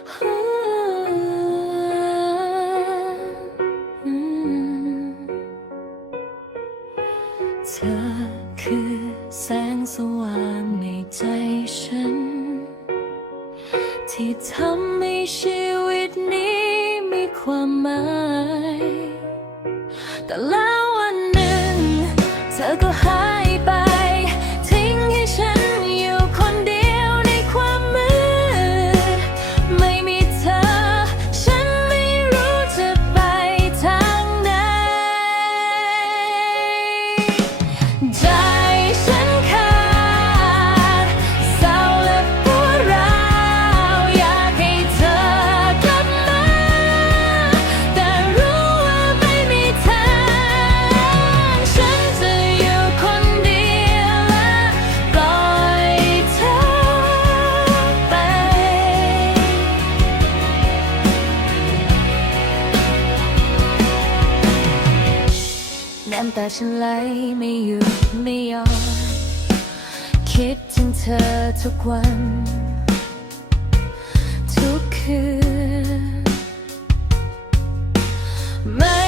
เธอคือแสงสว่างในใจฉัน ที่ทำให้ชีวิตนี้มีความหมาย แต่แล้ววันหนึ่ง เธอก็หาำตาฉันไหลไม่หยุดไม่ยอมคิดถึงเธอทุกวัน ทุกคืน